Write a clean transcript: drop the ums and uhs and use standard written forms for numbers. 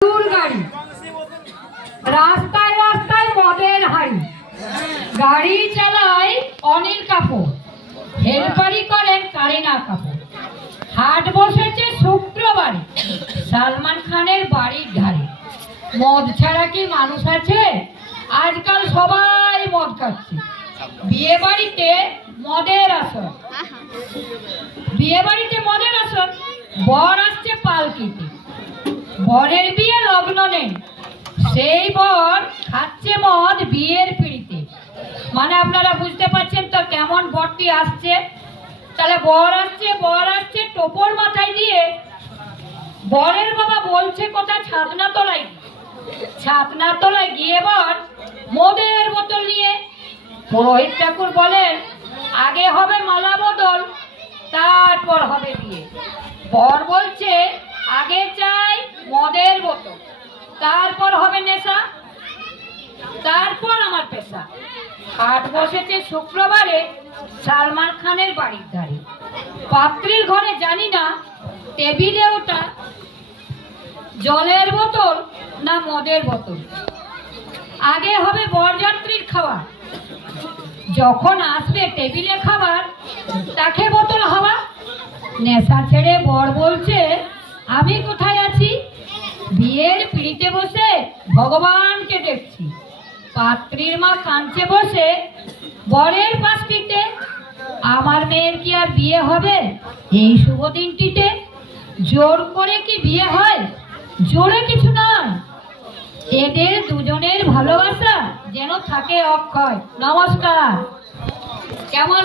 গাড়ি রাস্তায় রাস্তায় মদের হাড়ি গাড়ি চালায় অনিল কাপুর, হেলপারি করেন কারিনা কাপুর। হাট বসেছে শুক্রবারে সালমান খানের বাড়ির ধারে। মদ ছাড়া কি মানুষ আছে? আজকাল সবাই মদ খাচ্ছে। বিয়ে বাড়িতে মদের আসর, বিয়ে বাড়িতে মদের আসর। বর আসছে পালকিতে, বরের বিয়ে লগ্ন নেই, সেই বর খাচ্ছে মদ বিয়ের পিড়িতে। মানে আপনারা বুঝতে পারছেন তো কেমন বরটি আসছে। তাহলে বর আসছে টোপর মাথায় দিয়ে। বরের বাবা বলছে কথা ছাতনা তলায় গিয়ে বর মদের বোতল নিয়ে। পুরোহিত ঠাকুর বলেন আগে হবে মালা বদল, তারপর হবে বিয়ে। বর বলছে আগে চাই মদের বোতল, তারপর হবে নেশা, তারপর আমার পেশা। হাট বসেছে শুক্রবারে সালমান খানের বাড়ির ধারে। পাত্রীর ঘরে জানি না টেবিলে ওটা জলের বোতল না মদের বোতল। আগে হবে বরযাত্রীর খাবার, যখন আসবে টেবিলে খাবার তাকে বোতল হওয়া। নেশা ছেড়ে বর বলছে আমি কোথায় আছি? বিয়ের পিড়িতে বসে ভগবানকে দেখছি। পাত্রীর মা কাঁদছে বসে বরের পাশটিতে। আমার মেয়ের কি আর বিয়ে হবে এই শুভ দিনটিতে? জোর করে কি বিয়ে হয়? জোরে কিছু নয়, এদের দুজনের ভালোবাসা যেন থাকে অক্ষয়। নমস্কার। কেমন